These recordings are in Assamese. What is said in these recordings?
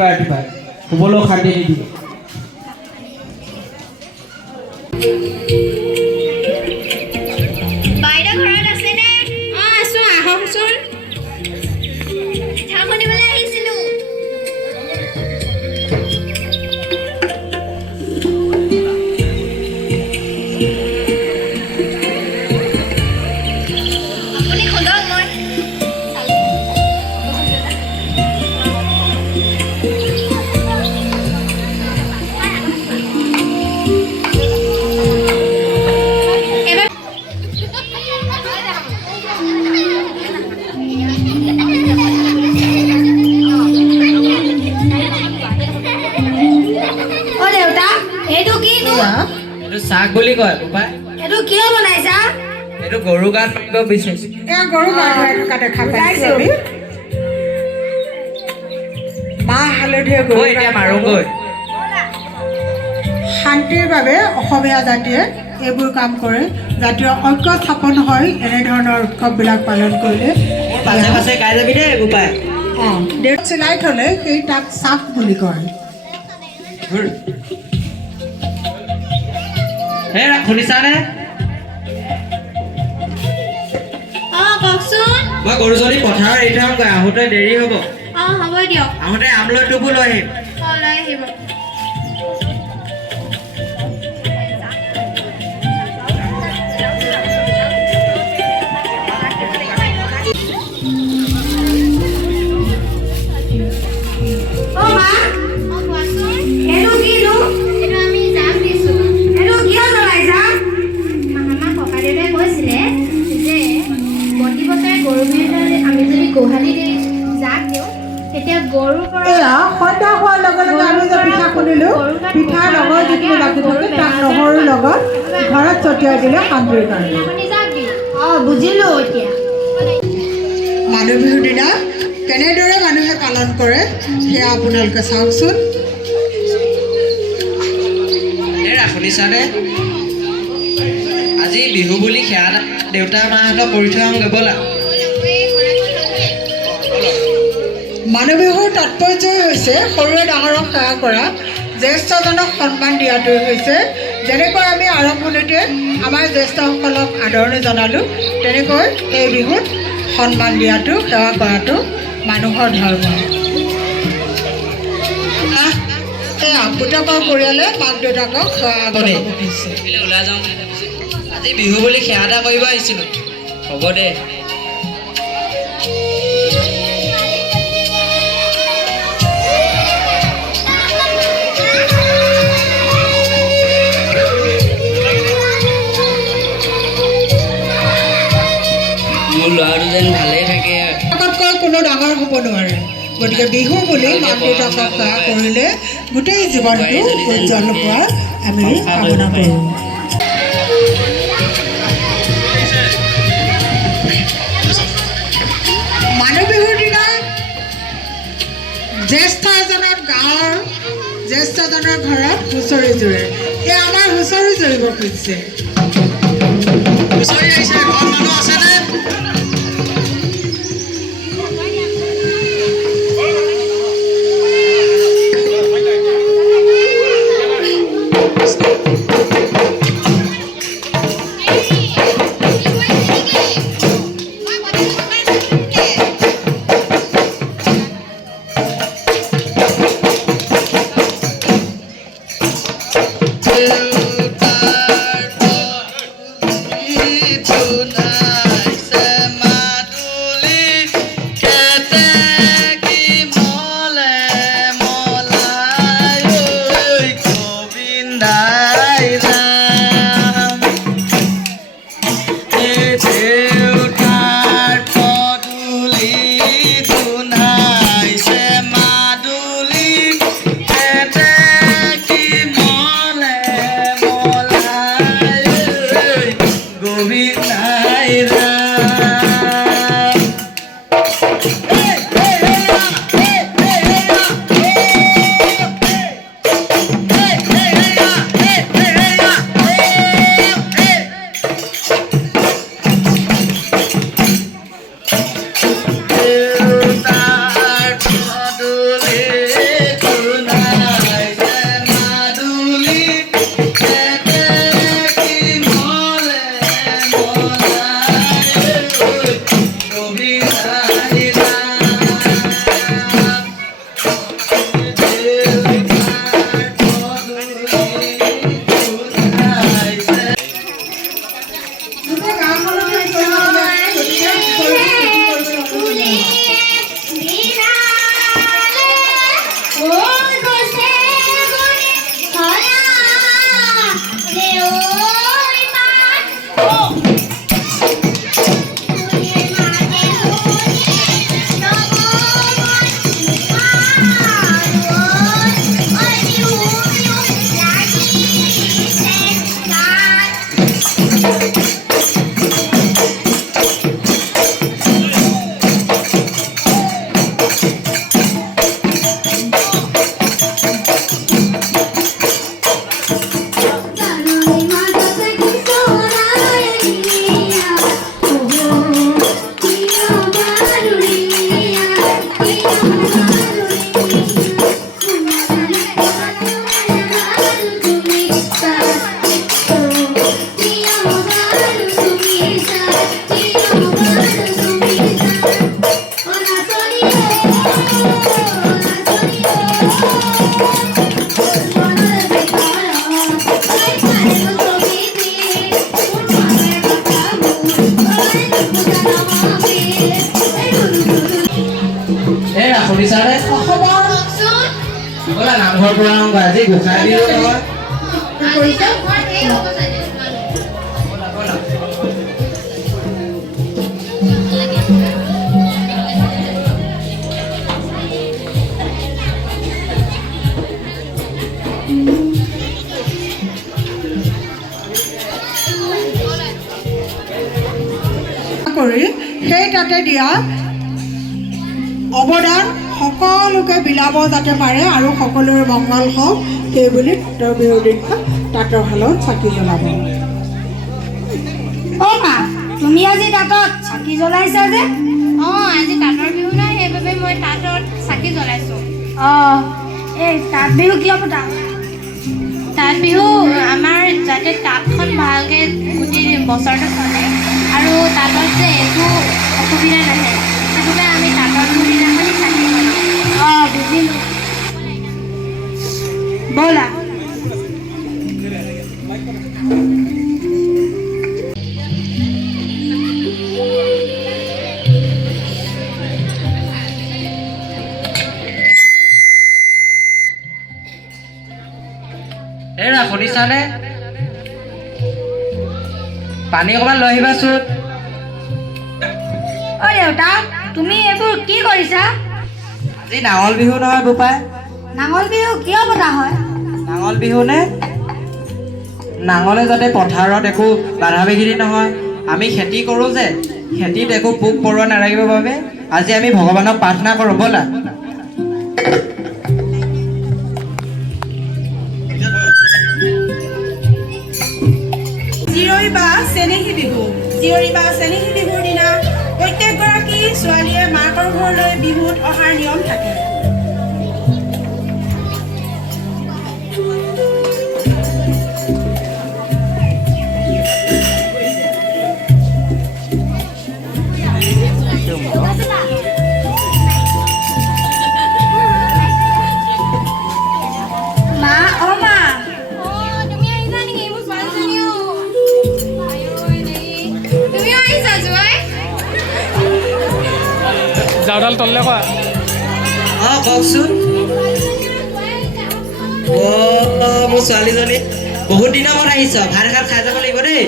ৰাতিপুৱা শুবলৈ শান্তি নিদিয়ে বাইদেউ ঘৰত আছে নে আছো আহকচোন পিঠা খুন্দিবলৈ আহিছিলো আপুনি খুন্দক মই শাক বুলি কয় বোপাই এইটো কিয় বনাইছা এইটো গৰু গাত মাৰিব বিচাৰিছো গৰু গাটো দেখা পাইছো আমি মাহ হালধিৰে গৰু এতিয়া মাৰোগৈ শান্তিৰ বাবে অসমীয়া জাতিয়ে এইবোৰ কাম কৰে জাতীয় ঐক্য স্থাপন হয় এনেধৰণৰ উৎসৱবিলাক পালন কৰিলে পাছে পাছে গাই যাবি দেই বোপাই ডেট চিলাই থ'লে সেই তাক চাপ বুলি কয় শুনিছানে কওকচোন মই গৰুজনী পথাৰত এৰি থ'মগৈ আহোঁতে দেৰি হ'ব হ'ব দিয়ক আহোঁতে আমলৈ টোপো লৈ আহিম লৈ আহিব এয়া সন্ধ্যা হোৱাৰ লগে লগে আমি যে পিঠা খুন্দিলোঁ পিঠাৰ লগত যিখিনি বাকী থাকে তাক নহৰুৰ লগত ঘৰত ছটিয়াই দিলে শান্তিৰ কাৰণে বুজিলো এতিয়া মানুহ বিহুৰ দিনা কেনেদৰে মানুহে পালন কৰে সেয়া আপোনালোকে চাওকচোন শুনিছানে আজি বিহু বুলি সেয়া দেউতা মাহঁতক কৰি থৈ আহোঁগৈ ব'লা মানুহ বিহুৰ তাৎপৰ্যই হৈছে সৰুৱে ডাঙৰক সেৱা কৰা জ্যেষ্ঠজনক সন্মান দিয়াটোৱে হৈছে যেনেকৈ আমি আৰম্ভণিতে আমাৰ জ্যেষ্ঠসকলক আদৰণি জনালোঁ তেনেকৈ এই বিহুত সন্মান দিয়াটো সেৱা কৰাটো মানুহৰ ধৰ্ম এয়া পুতেকৰ পৰিয়ালে মাক দেউতাকক সেৱা আগবঢ়াব খুজিছে ওলাই যাওঁ আজি বিহু বুলি সেৱা এটা কৰিব আহিছিলোঁ হ'ব দে ল'ৰাটো যেন ভালেই থাকে তাতকৈ কোনো ডাঙৰ হ'ব নোৱাৰে গতিকে বিহু বুলি মাক দেউতাকক সেৱা কৰিলে গোটেই জীৱনটো উজ্জ্বল হোৱাৰ আমি কামনা কৰোঁ মানুহ বিহুৰ দিনা জ্যেষ্ঠ এজনৰ গাঁৱৰ জ্যেষ্ঠজনৰ ঘৰত হুঁচৰি জুৰে এয়া আমাৰ হুঁচৰি জুৰিব খুজিছে হুঁচৰি আহিছে ঘৰত মানুহ আছেনে কিহৰ পৰা অংগ আজি গোসাঁই বিহু নহয় কৰি সেই তাতে দিয়া অৱদান সকলোকে বিলাব যাতে পাৰে আৰু সকলোৰে মংগল হওক সেইবুলি তাঁতৰ বিহুৰ দিনা তাঁতৰ শালত চাকি জ্বলাব। অ' মা তুমি আজি তাঁতত চাকি জ্বলাইছা যে? আজি তাঁতৰ বিহু নাই সেইবাবে মই তাঁতত চাকি জ্বলাইছোঁ। এই তাঁত বিহু কিয় পতা? তাঁত বিহু আমাৰ যাতে তাঁতখন ভালকৈ গোটেই বছৰটো চলে আৰু তাঁতত যে একো অসুবিধা নাহে সেইবাবে আমি তাঁতৰ বিহু দিনাখনি চাকি জ্বলাওঁ। বুজিলোঁ। ব'লা। এৰা শুনিছানে পানী অকণমান লৈ আহিবাচোন অ' দেউতা তুমি এইবোৰ কি কৰিছা? আজি নাঙল বিহু নহয় বোপাই নাঙল বিহু কিয় পতা হয়? নাঙল বিহু নে নাঙলে যাতে পথাৰত একো বাধা বিঘিনি নহয় আমি খেতি কৰোঁ যে খেতিত একো পোক পৰুৱা নালাগিবৰ বাবে আজি আমি ভগৱানক প্ৰাৰ্থনা কৰোঁ ব'লা জীয়ৰী বা চেনেহী বিহু জীয়ৰী বা চেনেহী বিহুৰ দিনা প্ৰত্যেকগৰাকী ছোৱালীয়ে মাকৰ ঘৰলৈ বিহুত অহাৰ নিয়ম থাকে। তুমি আহিছা নেকি মোৰ ছোৱালীজনীও তুমিও আহিছা জোঁৱাই জাউডাল তললে কোৱা অঁ কওকচোন অঁ মোৰ ছোৱালীজনী বহুত দিনৰ মূৰত আহিছ ভাত এসাঁজ খাই যাব লাগিব দেই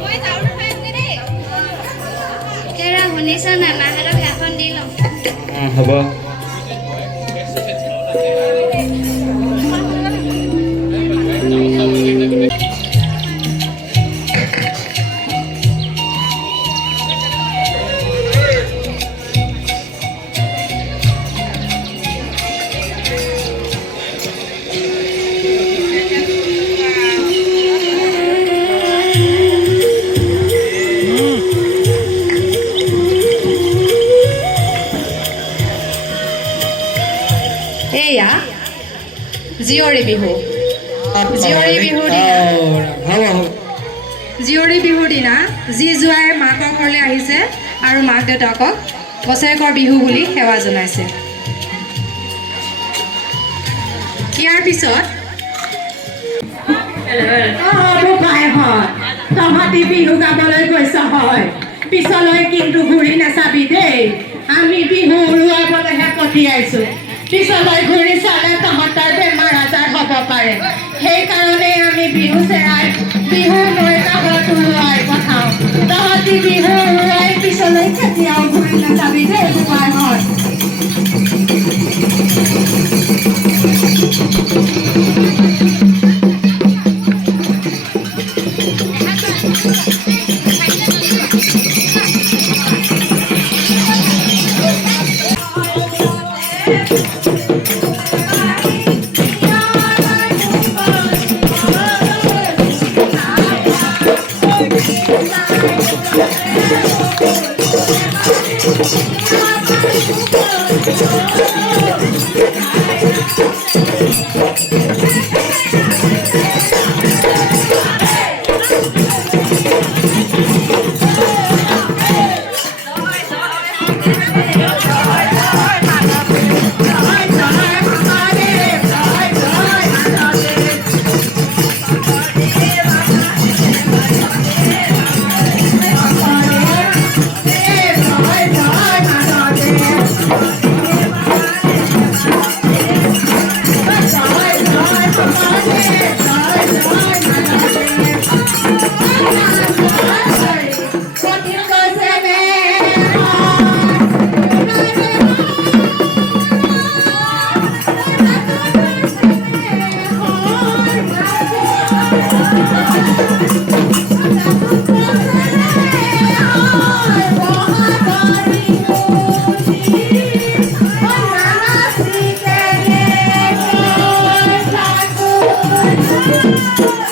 মই চাউল খাই আছোগে দেই তেৰা শুনিছ নাই মাহঁতক এখন দি লওঁ হ'ব এয়া জীয়ৰী বিহু জীয়ৰী বিহুৰ দিনা জীয়ৰী বিহুৰ দিনা যি জোঁৱাই মাকৰ ঘৰলৈ আহিছে আৰু মাক দেউতাকক বছৰেকৰ বিহু বুলি সেৱা জনাইছে ইয়াৰ পিছত তহঁতি বিহু গাবলৈ গৈছ হয় পিছলৈ কিন্তু ঘূৰি নাচাবি দেই আমি বিহু উৰুৱাবলৈহে পঠিয়াইছো পিছলৈ ঘূৰি চালে তহঁতৰ বেমাৰ আজাৰ হ'ব পাৰে সেইকাৰণে আমি বিহু চেৰাই বিহু লৈ গাবত উৰুৱাই পঠাওঁ তহঁতি বিহু উৰুৱাই পিছলৈ কেতিয়াও ঘূৰি নাচাবি দেই বোপাই হয় Bye. কৰিছোঁ